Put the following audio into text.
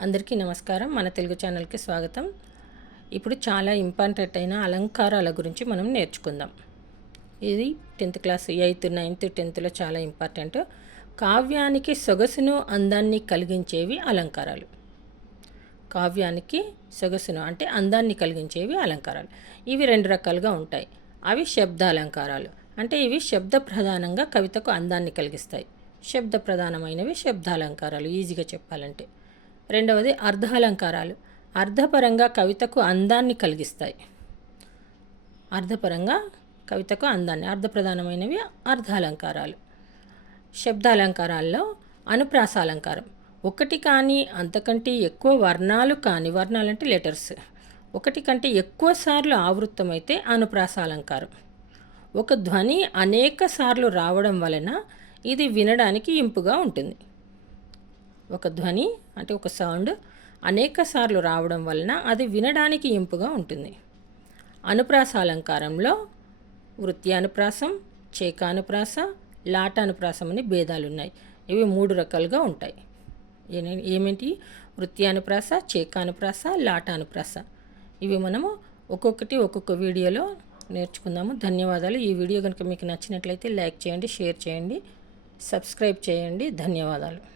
అందరికీ నమస్కారం. మన తెలుగు ఛానల్కి స్వాగతం. ఇప్పుడు చాలా ఇంపార్టెంట్ అయిన అలంకారాల గురించి మనం నేర్చుకుందాం. ఇది టెన్త్ క్లాస్ ఎయిత్ నైన్త్ టెన్త్లో చాలా ఇంపార్టెంట్. కావ్యానికి సొగసును అందాన్ని కలిగించేవి అలంకారాలు. కావ్యానికి సొగసును అంటే అందాన్ని కలిగించేవి అలంకారాలు. ఇవి రెండు రకాలుగా ఉంటాయి. అవి శబ్ద అలంకారాలు. అంటే ఇవి శబ్ద ప్రధానంగా కవితకు అందాన్ని కలిగిస్తాయి. శబ్ద ప్రధానమైనవి శబ్దాలంకారాలు ఈజీగా చెప్పాలంటే. రెండవది అర్ధాలంకారాలు. అర్ధపరంగా కవితకు అందాన్ని కలిగిస్తాయి. అర్ధపరంగా కవితకు అందాన్ని అర్ధప్రధానమైనవి అర్ధాలంకారాలు. శబ్దాలంకారాల్లో అనుప్రాసాలంకారం. ఒకటి కానీ అంతకంటే ఎక్కువ వర్ణాలు కానీ వర్ణాలు అంటే లెటర్స్. ఒకటి కంటే ఎక్కువ సార్లు ఆవృత్తమైతే అనుప్రాసాలంకారం. ఒక ధ్వని అనేక సార్లు రావడం వలన ఇది వినడానికి ఇంపుగా ఉంటుంది. ఒక ధ్వని అంటే ఒక సౌండ్ అనేక సార్లు రావడం వలన అది వినడానికి ఇంపుగా ఉంటుంది. అనుప్రాస అలంకారంలో వృత్యానుప్రాసం చేకానుప్రాస లాటానుప్రాసం అనే భేదాలు ఉన్నాయి ఇవి మూడు రకాలుగా ఉంటాయి. ఏమిటి? వృత్యానుప్రాస చేకానుప్రాస లాటానుప్రాస. ఇవి మనము ఒక్కొక్కటి ఒక్కొక్క వీడియోలో నేర్చుకుందాము. ధన్యవాదాలు. ఈ వీడియో కనుక మీకు నచ్చినట్లయితే లైక్ చేయండి షేర్ చేయండి సబ్స్క్రైబ్ చేయండి. ధన్యవాదాలు.